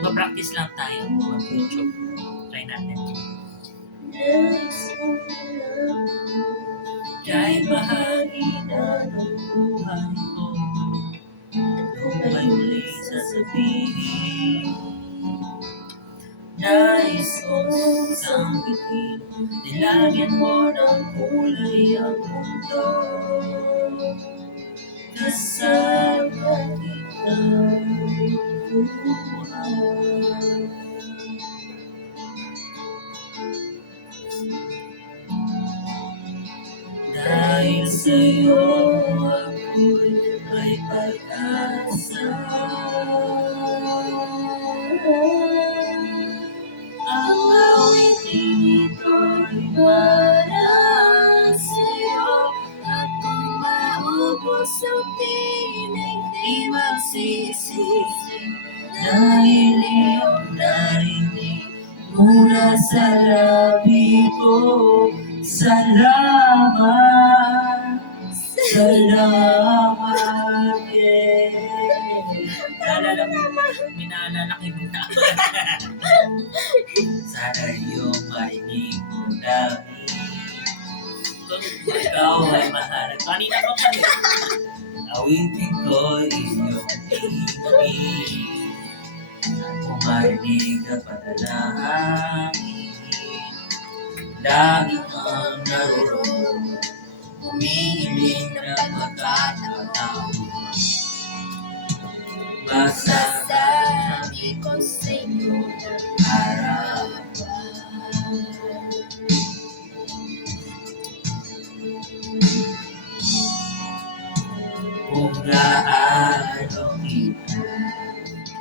Magpa-practice lang tayo mag-YouTube. Try natin. Kahit bahagi na ng buhay ko, kung may muli sasabihin, nais kong sambitin, nilagyan mo ng kulay ang mundo. Kasama kita buhay. Dahil sa'yo ako'y may pag-asa. Ang awiting ito'y para sa'yo, at kung maubos ang tinig, di magsisisi. Dahil iyong narinig mula sa labi ko. Salamat, salamat, yeah. Naalala mo, minaalala ko yung tao. Sana iyong marinig ng langit. Kung ikaw ay mahal. Kanina ko kami. Awitin ko iyong ibig. Kung marinig ang panalangin, lagi kang naroon, umiiling na magkataon. Basta sabi ko sa'yo ng harapan. Kung gaano kita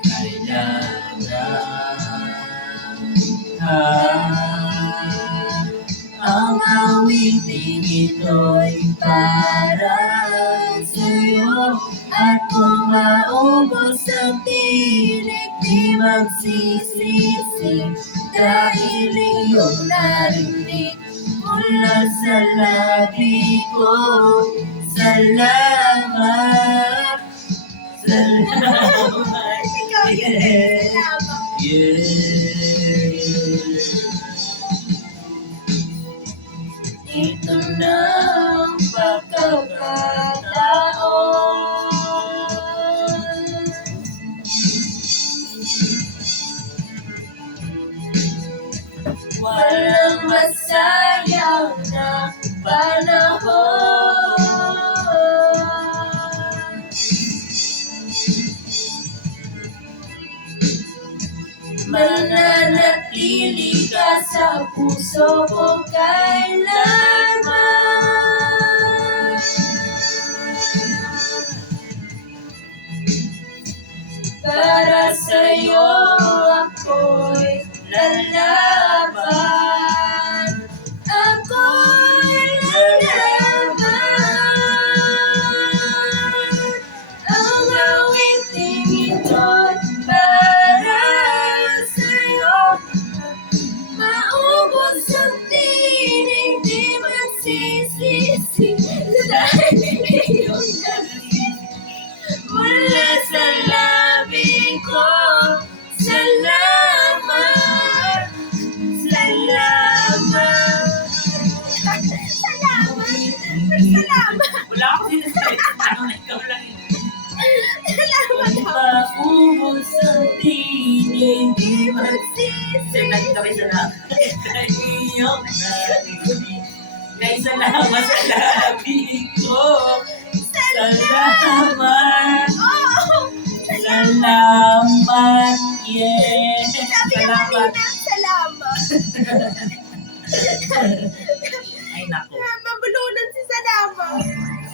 kailangan, ang awiting ito'y para sa'yo, at kung maubos ang tinig, di magsisisi. Dahil iyong narinig mula sa labi ko. Salamat, salamat, yeah, yeah. Ito na ang pagkakataon. Walang masayang na panahon. Mananatili ka sa puso ko kailanman. Para sa'yo ako'y lalaban. Ako'y lalaban. Ang awiting ito'y para sa'yo. Maubos ang tinig, di magsisisi. Dahil iyong narinig mula sa labi ko. Salamat, salamat, salamat, salamat. Wala ako sinasabi. Ikaw lang yun. Salamat ako. Maubos ang tinig, di magsisi. Nagkawin sa labi. Iyong narinig. Salamat sa labi ko. Salamat. Salamat. Yeah. Salamat. Salamat. Ay, naku.